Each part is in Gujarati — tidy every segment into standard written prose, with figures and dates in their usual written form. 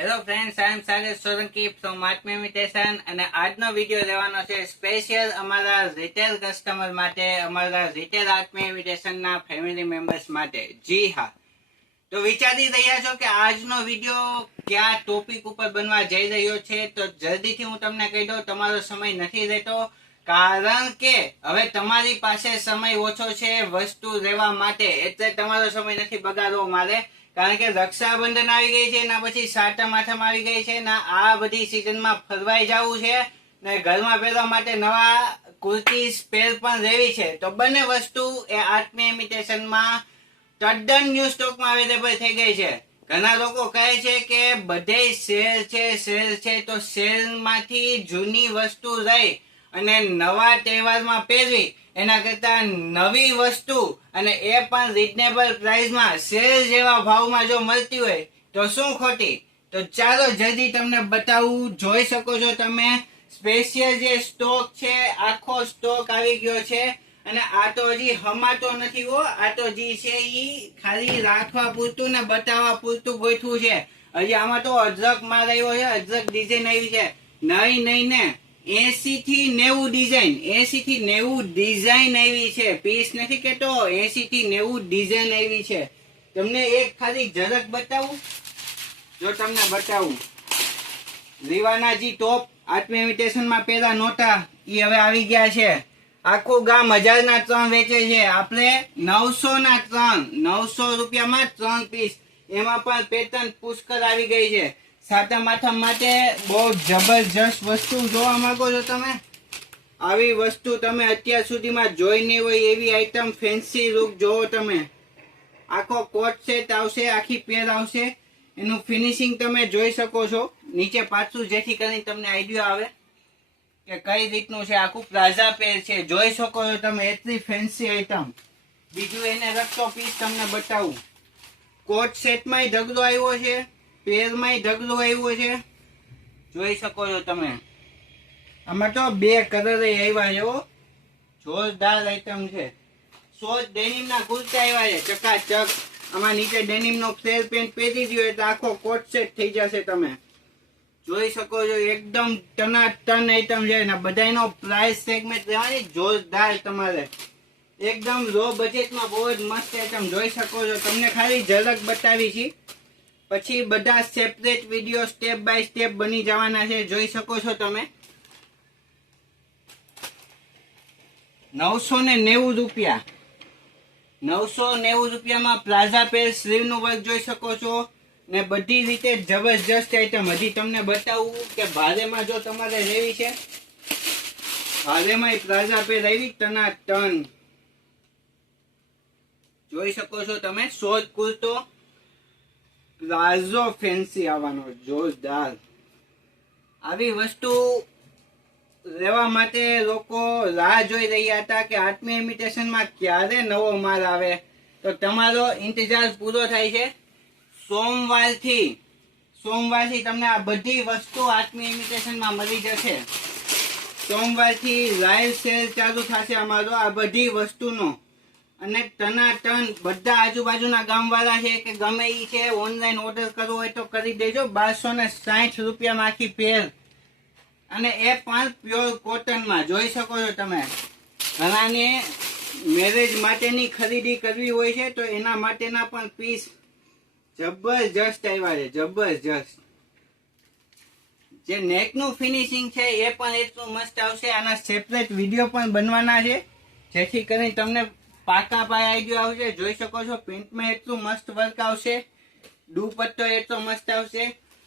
Hello friends, I am Sagar Solanki from Atmi imitation અને આજનો વિડીયો લેવાનો છે સ્પેશિયલ અમારા રિટેલ કસ્ટમર માટે, અમારા રિટેલ આત્મી ઇમિટેશનના ફેમિલી મેમ્બર્સ માટે. જી હા, તો વિચારી રહ્યા છો કે આજનો વિડીયો કયા ટોપિક ઉપર બનવા જઈ રહ્યો છે, તો જલ્દીથી હું તમને કહી દઉં, તમારો સમય નથી રહેતો. કારણ કે હવે તમારી પાસે સમય ઓછો છે વસ્તુ લેવા માટે, એટલે તમારો સમય નથી બગાડવો મારે. કારણ કે રક્ષાબંધન આવી ગઈ છે, એના પછી સાતમ આઠમ આવી ગઈ છે ને આ બધી સિઝનમાં ફરવાઈ જવું છે ને ઘરમાં પહેરવા માટે નવા કુર્તી સ્પેર પણ લેવી છે. તો બંને વસ્તુ એ આત્મી ઇમિટેશનમાં તદ્દન ન્યૂ સ્ટોકમાં અવેલેબલ થઈ ગઈ છે. ઘણા લોકો કહે છે કે બધે સેલ છે, તો સેલમાંથી જૂની વસ્તુ લઈ અને નવા તહેવારમાં પહેરવી એના કરતા નવી વસ્તુ અને એ પણ રીઝનેબલ પ્રાઇસમાં સેલ જેવા ભાવમાં જો મળતી હોય તો શું ખોટી. તો ચાલો જલ્દી તમને બતાવું. જોઈ શકો છો તમે, સ્પેશિયલ જે સ્ટોક છે આખો સ્ટોક આવી ગયો છે. અને આ તો હજી હમાતો નથી હો, આ તો જે છે ઈ ખાલી રાખવા પૂરતું ને બતાવવા પૂરતું ગોઠવું છે. હજી આમાં તો અજરક માલ આવ્યો છે, અજરક ડિઝાઇન આવી છે. નહીં ને 80 થી 90 ડિઝાઇન આવી છે. પીસ નથી કેતો, 80 થી 90 ડિઝાઇન આવી છે. તમને એક ખાલી ઝલક બતાવું. જો તમને બતાવું, લીવાના જી ટોપ આત્મી ઇમિટેશનમાં પહેલા નહોતા, એ હવે આવી ગયા છે. આખું ગામ 1000 ના 3 વેચે છે, આપણે 900 ના 3, 900 રૂપિયામાં 3 પીસ. એમાં પણ પેટર્ન પુષ્કળ આવી ગઈ છે. સાતમ આઠમ માટે બહુ જબરજસ્ત વસ્તુ જોવા માંગો છો તમે? આવી વસ્તુ તમે અત્યાર સુધીમાં જોઈ નહીં હોય એવી આઈટમ, ફેન્સી લુક જોવો તમે. આખો કોટ સેટ આવશે, આખી પેર આવશે. એનું ફિનિશિંગ તમે જોઈ શકો છો નીચે પાછું, જેથી કરીને તમને આઈડિયા આવે કે કઈ રીતનું છે. આખું પ્લાઝા પેર છે, જોઈ શકો છો તમે. એટલી ફેન્સી આઈટમ. બીજું એને રખતો પીસ તમને બતાવું. કોટ સેટમાં ઢગલો આવ્યો છે, પેરમાં ઢગલો આવ્યો છે, જોઈ શકો છો તમે. આમાં તો 2 કલર આવ્યા છે. જોરદાર આઈટમ છે. 100 ડેનિમ ના કુર્તા આવ્યા છે ચકાચક. આમાં નીચે ડેનિમ નો ફ્લેર પેન્ટ પહેરી દો એટલે આખો કોટ સેટ થઈ જશે. તમે જોઈ શકો છો, એકદમ ટનાટન આઈટમ છે ને બધાનો પ્રાઇસ સેગમેન્ટ લેવાની જોરદાર. તમારે એકદમ લો બજેટમાં બહુ જ મસ્ત આઈટમ જોઈ શકો છો. તમને ખાલી ઝલક બતાવી છે, પછી બધા separate video step by step બની જવાના છે. જોઈ શકો છો તમે. 990 રૂપિયા, 990 રૂપિયામાં પ્લાઝા પેર સ્લીવ નું વર્ક જોઈ શકો છો ને બધી રીતે જબરજસ્ત આઈટમ. હજી તમને બતાવું કે ભારેમાં જો તમારે લેવી છે, ભારેમાં પ્લાઝા પેર આવી ટનાટન. જોઈ શકો છો તમે. શોર્ટ કુર્તો પ્લાઝો ફેન્સી આવવાનો જોરદાર. આવી વસ્તુ લેવા માટે લોકો રાહ જોઈ રહ્યા હતા કે આત્મી ઇમિટેશનમાં ક્યારે નવો માલ આવે. તો તમારો ઇંતજાર પૂરો થાય છે. સોમવારથી તમને આ બધી વસ્તુ આત્મી ઇમિટેશનમાં મળી જશે. સોમવારથી લાઈવ સેલ ચાલુ થશે અમારો આ બધી વસ્તુનો. અને ટનાટન બધા આજુબાજુના ગામવાળા છે કે ગમે એ છે, ઓનલાઈન ઓર્ડર કરવો હોય તો કરી દેજો. 1260 રૂપિયામાં આખી પેર, અને એ પણ પ્યોર કોટનમાં. જોઈ શકો છો તમે. ઘણાને મેરેજ માટેની ખરીદી કરવી હોય છે તો એના માટેના પણ પીસ જબરજસ્ત આવ્યા છે, જબરજસ્ત. જે નેકનું ફિનિશિંગ છે એ પણ એટલું મસ્ત આવશે. આના સેપરેટ વિડીયો પણ બનવાના છે, જેથી કરીને તમને પાકા પાય આઈડિયો આવશે. જોઈ શકો છો, પેન્ટમાં એટલું મસ્ત વર્ક આવશે, દુપટ્ટો એટલો મસ્ત આવશે.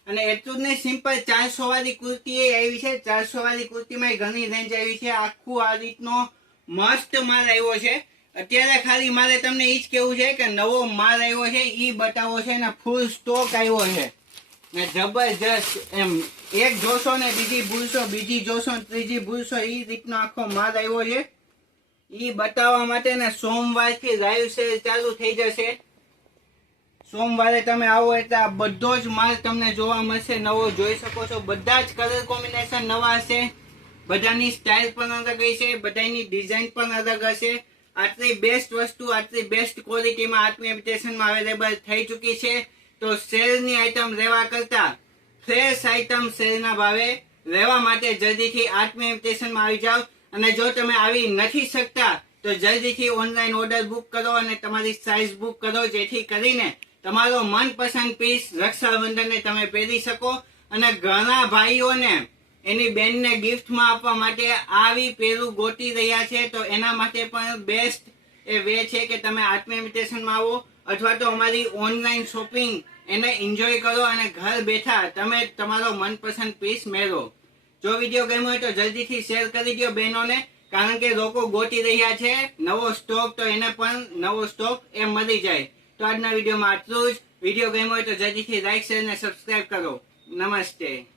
અને એટલું જ નહીં, સિમ્પલ 400 વાળી કુર્તી એ આવી છે. 400 વાળી કુર્તીમાં ઘણી રેન્જ આવી છે. આખું આ રીતનો મસ્ત માલ આવ્યો છે. અત્યારે ખાલી મારે તમને ઈ જ કેવું છે કે નવો માલ આવ્યો છે ઈ બતાવો છે ને ફૂલ સ્ટોક આવ્યો છે ને જબરજસ્ત. એમ એક જોશો ને બીજી ભૂલશો, બીજી જોશો ને ત્રીજી ભૂલશો, ઈ રીતનો આખો માલ આવ્યો છે. ઈ બતાવવા માટે ને સોમવારથી લાઈવ સેલ ચાલુ થઈ જશે. સોમવારે તમે આવો એટલે આ બધો જ માલ તમને જોવા મળશે નવો. જોઈ શકો છો, બધા જ કલર કોમ્બિનેશન નવા હશે. બધાની સ્ટાઇલ પણ અલગ હશે, બધાની ડિઝાઇન પણ અલગ હશે. આટલી બેસ્ટ વસ્તુ, આટલી બેસ્ટ ક્વોલિટીમાં આત્મી ઇમિટેશનમાં અવેલેબલ થઈ ચૂકી છે. તો સેલની આઈટમ લેવા કરતા ફ્રેશ આઇટમ સેલના ભાવે લેવા માટે જલ્દીથી આત્મી ઇન્વિટેશનમાં આવી જાઓ. અને જો તમે આવી નથી શકતા તો જલ્દીથી ઓનલાઈન ઓર્ડર બુક કરો અને તમારી સાઇઝ બુક કરો, જેથી કરીને તમારો મનપસંદ પીસ રક્ષાબંધનને તમે પહેરી શકો. અને ઘણા ભાઈઓને એની બેનને ગિફ્ટમાં આપવા માટે આવી પહેરું ગોતી રહ્યા છે, તો એના માટે પણ બેસ્ટ એ વે છે કે તમે આત્મી ઇન્વિટેશનમાં આવો અથવા તો અમારી ઓનલાઈન શોપિંગ એને એન્જોય કરો અને ઘર બેઠા તમે તમારો મનપસંદ પીસ મેળવો. જો વિડીયો ગમ્યો હોય તો જલ્દીથી શેર કરી દો બહેનોને, કારણ કે લોકો ગોતી રહ્યા છે નવો સ્ટોક, તો એને પણ નવો સ્ટોક એ મળી જાય. તો આજના વિડીયોમાં આટલું જ. વિડીયો ગમ્યો હોય તો જલ્દીથી લાઈક, શેર અને સબસ્ક્રાઇબ કરો. નમસ્તે.